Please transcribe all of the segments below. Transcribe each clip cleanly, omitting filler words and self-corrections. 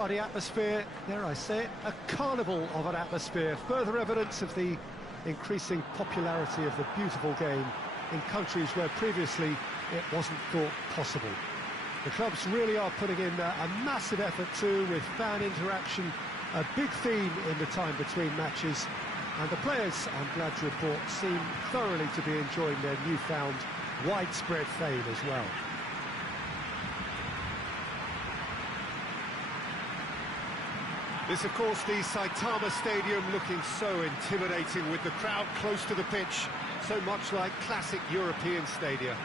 Party atmosphere, dare I say it, a carnival of an atmosphere. Further evidence of the increasing popularity of the beautiful game in countries where previously it wasn't thought possible. The clubs really are putting in a massive effort too, with fan interaction, a big theme in the time between matches, and the players, I'm glad to report, seem thoroughly to be enjoying their newfound widespread fame as well. This, of course, the Saitama Stadium, looking so intimidating with the crowd close to the pitch, so much like classic European stadia.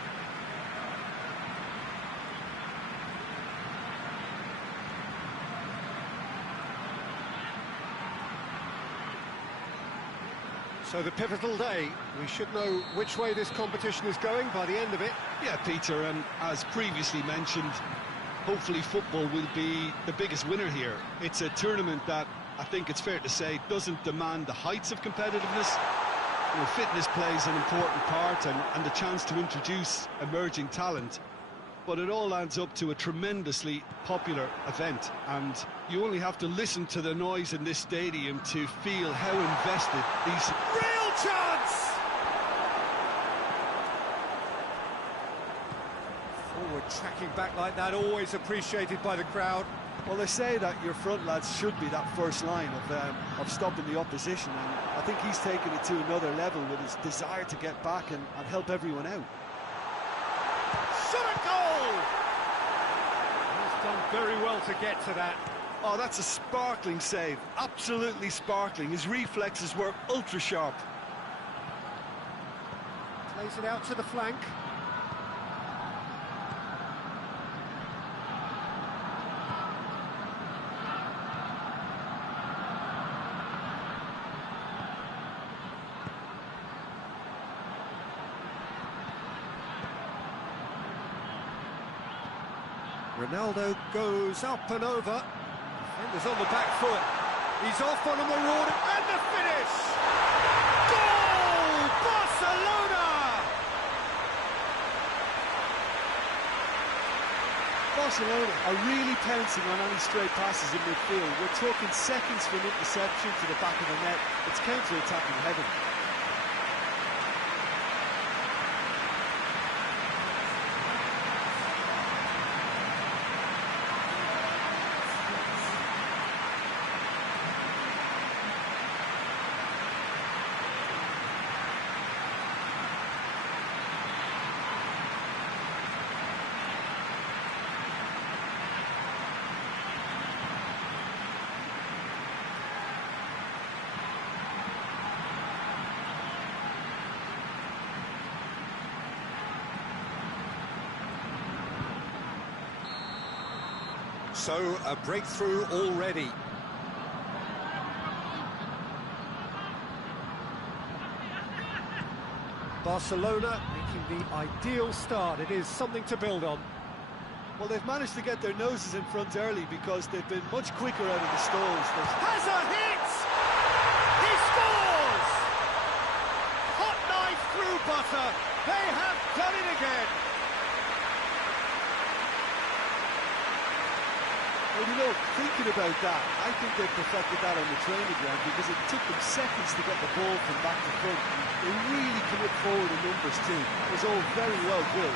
So the pivotal day, we should know which way this competition is going by the end of it. Yeah, Peter, and as previously mentioned, hopefully football will be the biggest winner here. It's a tournament that, I think it's fair to say, doesn't demand the heights of competitiveness. You know, fitness plays an important part and the chance to introduce emerging talent. But it all adds up to a tremendously popular event, and you only have to listen to the noise in this stadium to feel how invested these... Real chance! Forward tracking back like that, always appreciated by the crowd. Well, they say that your front lads should be that first line of stopping the opposition, and I think he's taken it to another level with his desire to get back and help everyone out. Shot a goal! He's done very well to get to that. Oh, that's a sparkling save, absolutely sparkling. His reflexes were ultra sharp. Plays it out to the flank. Ronaldo goes up and over. Defender's on the back foot. He's off on a marauder, and the finish! Goal! Barcelona! Barcelona are really pouncing on any stray passes in midfield. We're talking seconds from interception to the back of the net. It's counter-attacking heaven. So, a breakthrough already. Barcelona making the ideal start. It is something to build on. Well, they've managed to get their noses in front early because they've been much quicker out of the stalls. Has a hit! He scores! Hot knife through butter. They have done it again. Well, you know, thinking about that, I think they perfected that on the training ground because it took them seconds to get the ball from back to front. They really commit forward in numbers too. It was all very well drilled.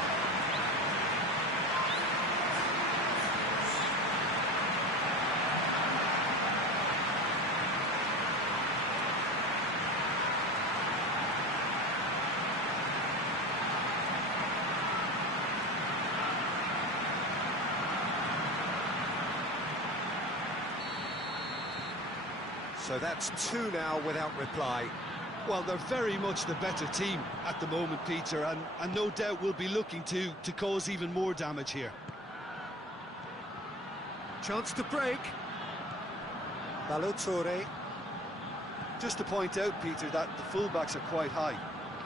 So that's two now without reply. Well, they're very much the better team at the moment, Peter, and no doubt will be looking to cause even more damage here. Chance to break. Balotore. Just to point out, Peter, that the fullbacks are quite high.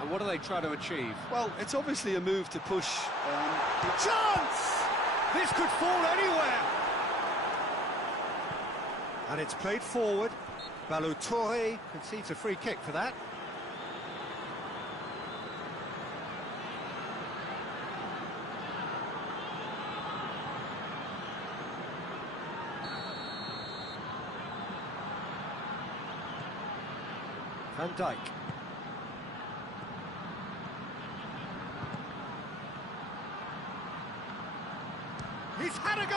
And what do they try to achieve? Well, it's obviously a move to push... Chance! This could fall anywhere! And it's played forward. Balotore concedes a free kick for that. Van Dijk. He's had a go!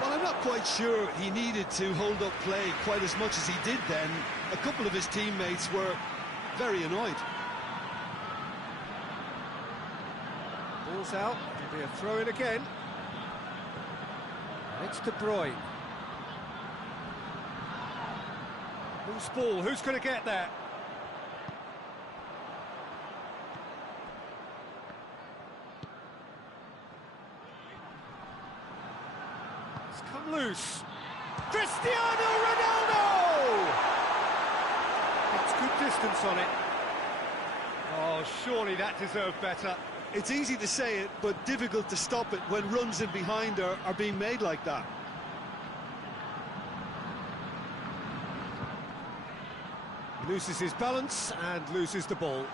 Well, I'm not quite sure he needed to hold up play quite as much as he did then. A couple of his teammates were very annoyed. Ball's out, it'll be a throw-in again. It's De Bruyne. Loose ball, who's going to get there? It's come loose. Cristiano Ronaldo! It's good distance on it. Oh, surely that deserved better. It's easy to say it, but difficult to stop it when runs in behind are being made like that. Loses his balance and loses the ball.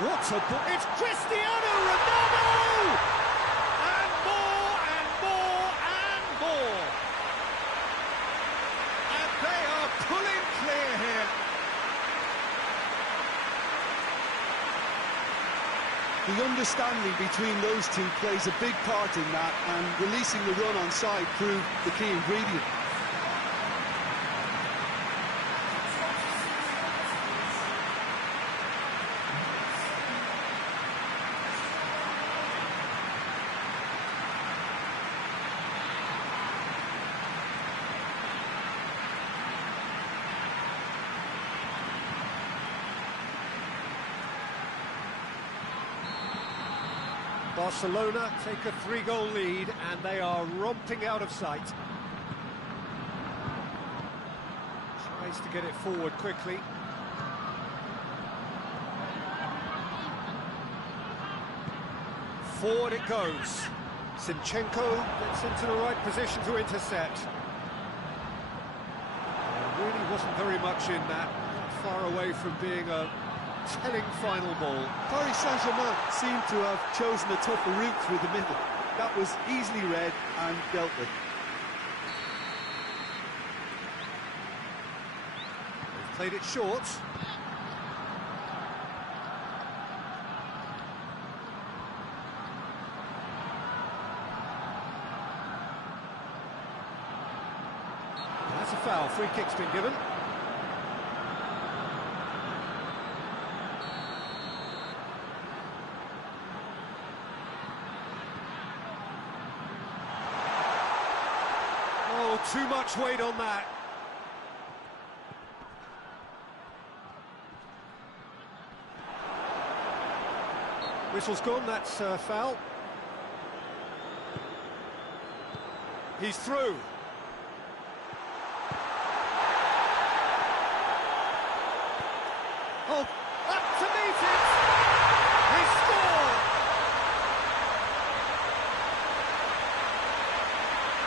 What a ball! It's Cristiano Ronaldo! And more, and more, and more! And they are pulling clear here. The understanding between those two plays a big part in that, and releasing the run on side proved the key ingredient. Barcelona take a 3-goal lead and they are romping out of sight. Tries to get it forward quickly. Forward it goes. Zinchenko gets into the right position to intercept. There really wasn't very much in that, not far away from being a telling final ball. Paris Saint-Germain seemed to have chosen a tougher route through the middle. That was easily read and dealt with. They've played it short. That's a foul. Free kick's been given. Oh, too much weight on that. Whistle's gone, that's a foul. He's through. Oh, up to meet it! He scored!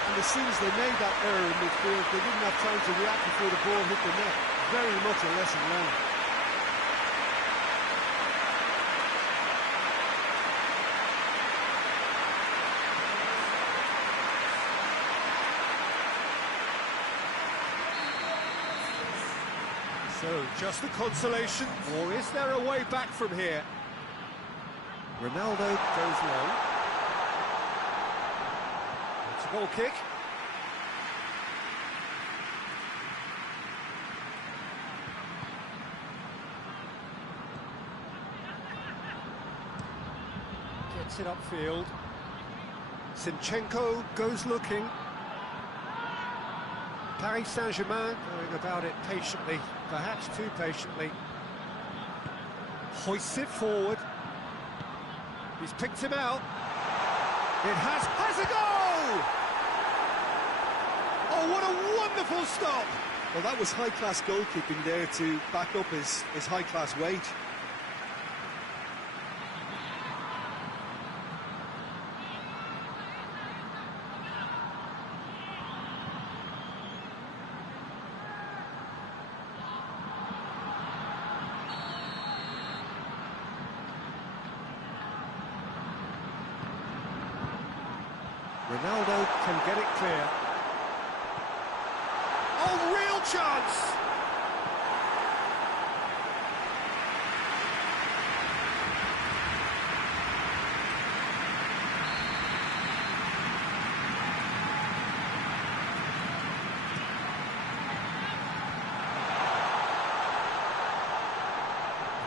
And as soon as they made that error in midfield, they didn't have time to react before the ball hit the net. Very much a lesson learned. So, just the consolation, or is there a way back from here? Ronaldo goes long. It's a goal kick. Gets it upfield. Zinchenko goes looking. Paris Saint-Germain going about it patiently, perhaps too patiently. Hoists it forward. He's picked him out. It has a goal! Oh, what a wonderful stop! Well, that was high-class goalkeeping there to back up his high-class wage. Ronaldo can get it clear. Oh, real chance!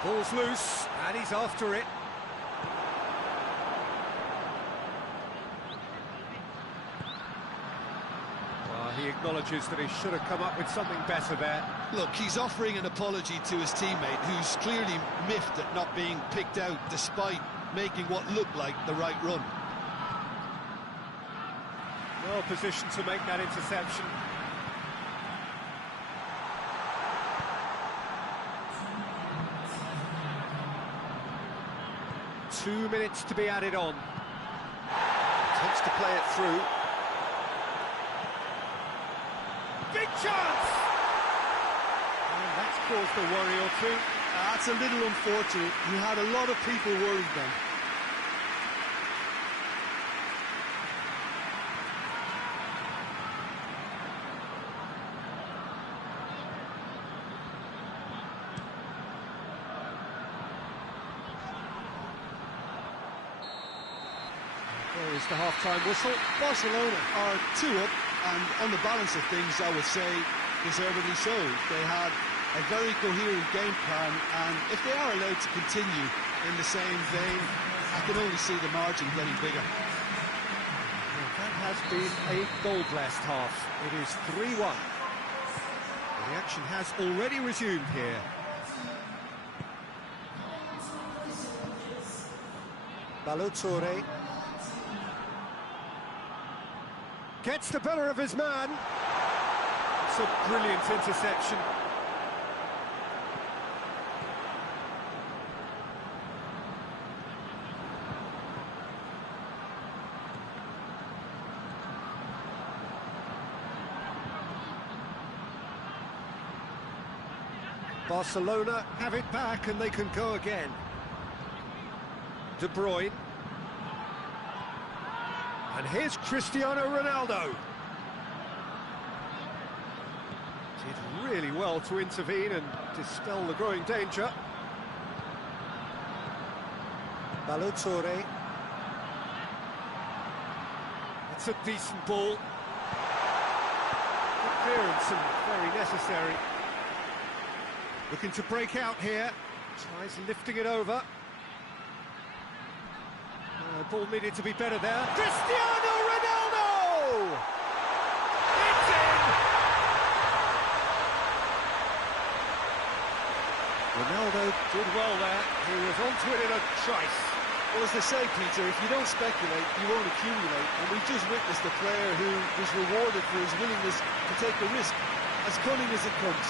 Ball's loose, and he's after it. Well, he acknowledges that he should have come up with something better there. Look, he's offering an apology to his teammate, who's clearly miffed at not being picked out despite making what looked like the right run. Well positioned to make that interception. Two minutes to be added on. Attempts to play it through. Big chance! And that's caused a worry or two. That's a little unfortunate. He had a lot of people worried then. There is the half-time whistle. Barcelona are 2 up, and on the balance of things, I would say deservedly so. They had a very coherent game plan, and if they are allowed to continue in the same vein, I can only see the margin getting bigger. Well, that has been a goal-blessed half. It is 3-1. The action has already resumed here. Balotore gets the better of his man. It's a brilliant interception. Barcelona have it back and they can go again. De Bruyne. And here's Cristiano Ronaldo. Did really well to intervene and dispel the growing danger. Balotore. It's a decent ball. Good clearance and very necessary. Looking to break out here. Tries lifting it over. Ball needed to be better there. Cristiano Ronaldo! It's in! Ronaldo did well there. He was onto it in a trice. Well, as they say, Peter, if you don't speculate, you won't accumulate. And we've just witnessed a player who was rewarded for his willingness to take the risk, as cunning as it comes.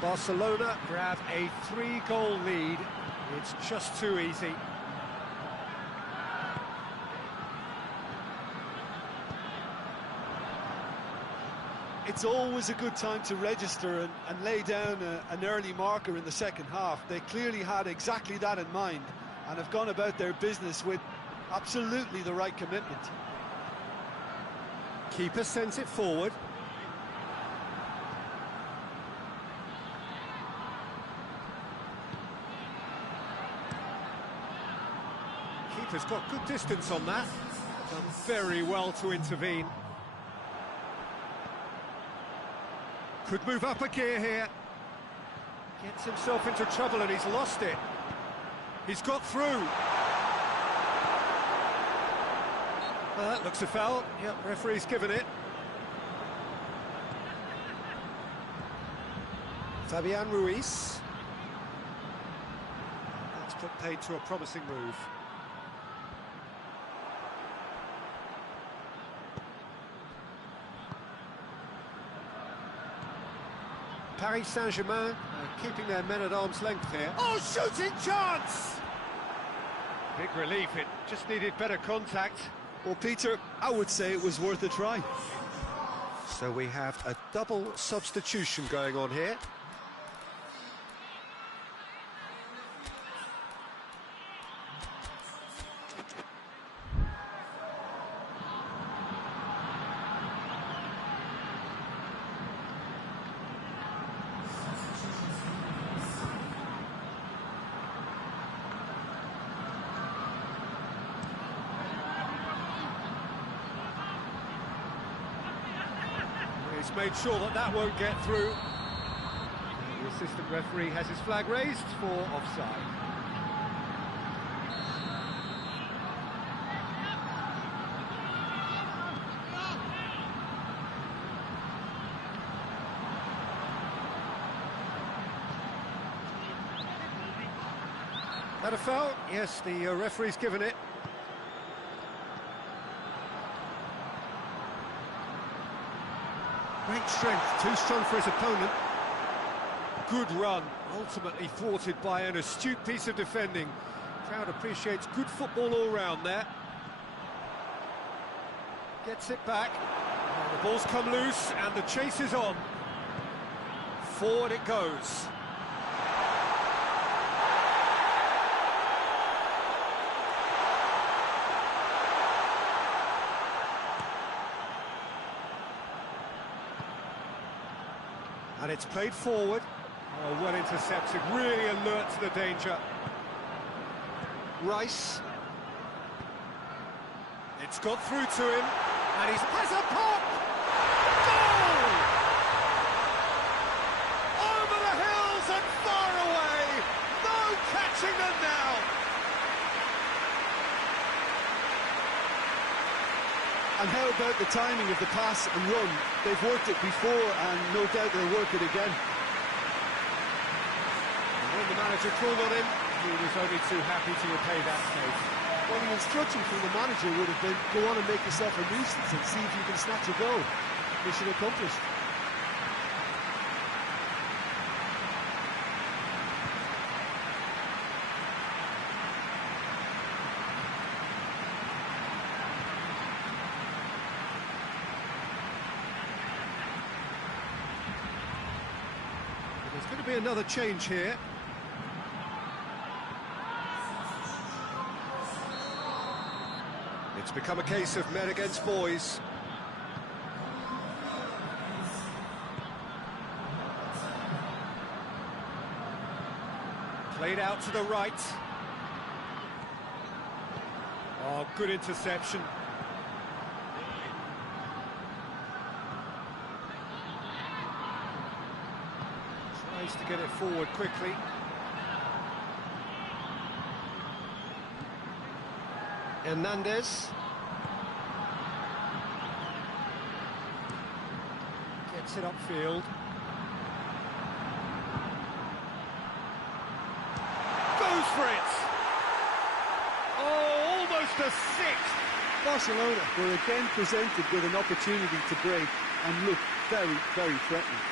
Barcelona grab a 3-goal lead. It's just too easy. It's always a good time to register and lay down an early marker in the second half. They clearly had exactly that in mind and have gone about their business with absolutely the right commitment. Keeper sends it forward. Keeper's got good distance on that. Done very well to intervene. Could move up a gear here. Gets himself into trouble and he's lost it. He's got through. That looks a foul. Yep, referee's given it. Fabian Ruiz. That's put paid to a promising move. Paris Saint-Germain keeping their men at arm's length here. Oh, shooting chance! Big relief, it just needed better contact. Well, Peter, I would say it was worth a try. So we have a double substitution going on here. He's made sure that that won't get through. The assistant referee has his flag raised for offside. That a foul? Yes, the referee's given it. Great strength, too strong for his opponent. Good run, ultimately thwarted by an astute piece of defending. Crowd appreciates good football all round there. Gets it back. And the ball's come loose and the chase is on. Forward it goes. And it's played forward. Oh, well intercepted, really alert to the danger. Rice. It's got through to him, and he has a pop! Goal! Over the hills and far away! No catching them now! And how about the timing of the pass and run? They've worked it before, and no doubt they'll work it again. And when the manager called on him, he was only too happy to repay that faith. Well, the instruction from the manager would have been, go on and make yourself a nuisance and see if you can snatch a goal. Mission accomplished. There's going to be another change here. It's become a case of men against boys. Played out to the right. Oh, good interception. Tries to get it forward quickly. Hernandez. Gets it upfield. Goes for it! Oh, almost a sixth! Barcelona were again presented with an opportunity to break and look very, very threatening.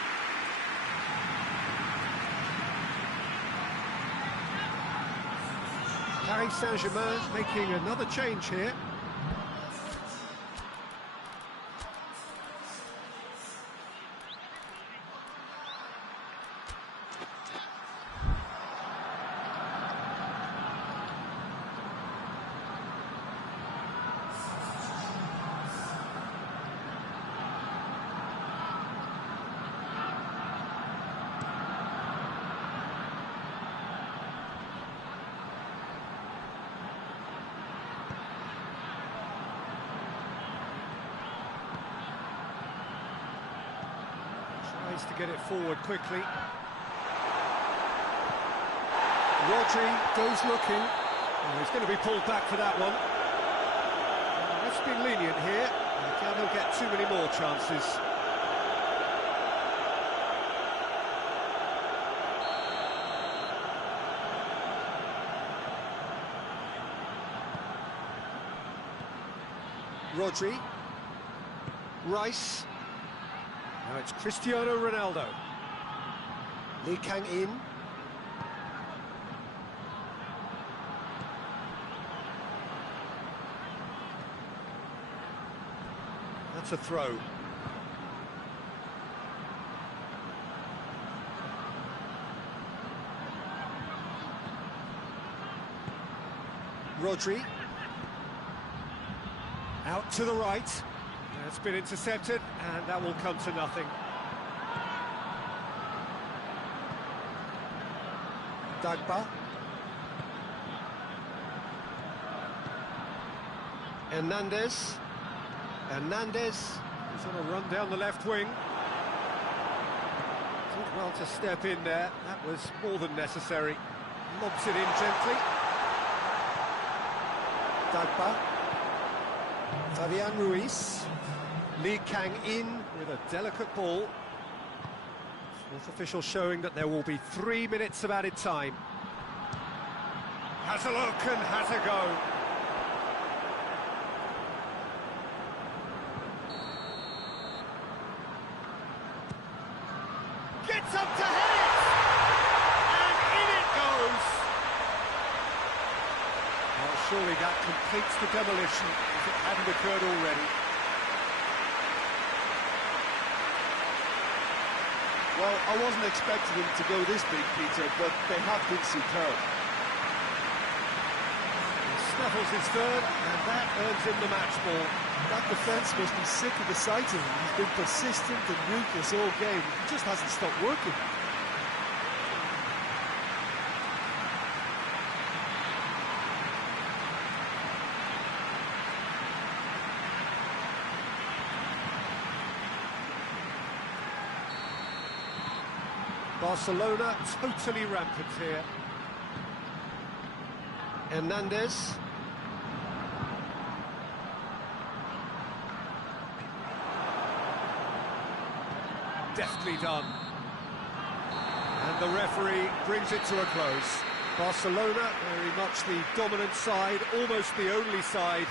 Paris Saint-Germain making another change here. Tries to get it forward quickly. Rodri goes looking. Oh, he's going to be pulled back for that one. Ref's been lenient here. He'll get too many more chances. Rodri. Rice. Now it's Cristiano Ronaldo. Lee Kang-in. That's a throw. Rodri. Out to the right. It's been intercepted, and that will come to nothing. Dagba. Hernandez. Hernandez is on a run down the left wing. Did well to step in there. That was more than necessary. Lobs it in gently. Dagba. Fabian Ruiz. Lee Kang-in with a delicate ball. Fourth official showing that there will be 3 minutes of added time. Has a look and has a go. Gets up to head it! And in it goes! Well, surely that completes the demolition if it hadn't occurred already. Well, I wasn't expecting them to go this big, Peter, but they have been superb. He snuffles his third, and that earns him the match ball. That defence must be sick of the sight of him. He's been persistent and ruthless all game. He just hasn't stopped working. Barcelona totally rampant here. Hernandez. Deftly done. And the referee brings it to a close. Barcelona, very much the dominant side, almost the only side.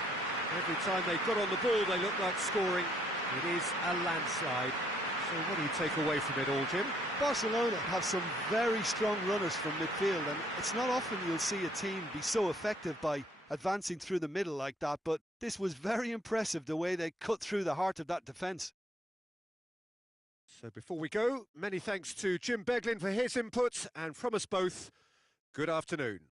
Every time they got on the ball, they looked like scoring. It is a landslide. So what do you take away from it all, Jim? Barcelona have some very strong runners from midfield, and it's not often you'll see a team be so effective by advancing through the middle like that, but this was very impressive, the way they cut through the heart of that defence. So before we go, many thanks to Jim Beglin for his input, and from us both, good afternoon.